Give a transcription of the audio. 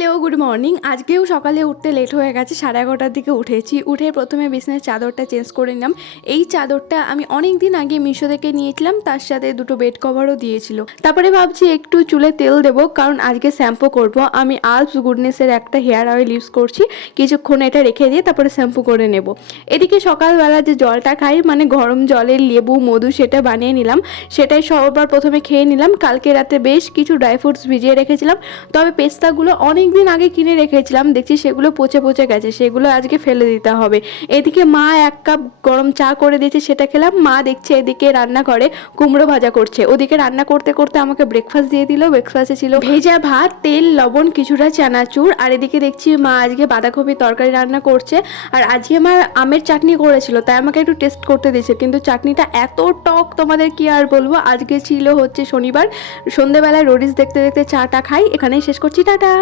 Hello, good morning. আজকেও সকালে উঠতে লেট হয়ে গেছে, 11:30টার দিকে উঠেছি। উঠে প্রথমে বিছানার চাদরটা চেঞ্জ করে নিলাম। এই চাদরটা আমি অনেক দিন আগে মিশো থেকে নিয়েছিলাম, তার সাথে দুটো বেড কভারও দিয়েছিল। তারপরে ভাবছি একটু চুলে তেল দেবো, কারণ আজকে শ্যাম্পু করব। আমি আলস গুডনেসের একটা হেয়ার অয়েল ইউজ করছি। কিছুক্ষণ এটা রেখে দিয়ে তারপরে শ্যাম্পু করে নেব। এদিকে সকালবেলা যে জলটা খাই, মানে গরম জলে লেবু মধু সেটা বানিয়ে নিলাম। সেটাই সবার প্রথমে খেয়ে নিলাম। কালকে রাতে বেশ কিছু ড্রাই ফ্রুটস ভিজিয়ে রেখেছিলাম, তবে পেস্তাগুলো অনেক দিন আগে কিনে রেখেছিলাম, দেখছি সেগুলো পচে পচে গেছে, সেগুলো আজকে ফেলে দিতে হবে। এদিকে মা 1 কাপ গরম চা করে দিয়েছে, সেটা খেলাম। মা দেখছে এদিকে রান্না করে কুমড়ো ভাজা করছে। ওদিকে রান্না করতে করতে আমাকে ব্রেকফাস্ট দিয়ে দিল। ব্রেকফাস্টে ছিল ভেজা ভাত, তেল, লবণ, কিছুটা চানাচুর। আর এদিকে দেখছি মা আজকে বাঁধাকপির তরকারি রান্না করছে। আর আজকে আমার আমের চাটনি করেছিল, তাই আমাকে একটু টেস্ট করতে দিয়েছে, কিন্তু চাটনিটা এত টক তোমাদের কি আর বলবো। আজকে ছিল হচ্ছে শনিবার। সন্ধ্যেবেলায় রোডিস দেখতে দেখতে চাটা খাই। এখানেই শেষ করছি, টাটা।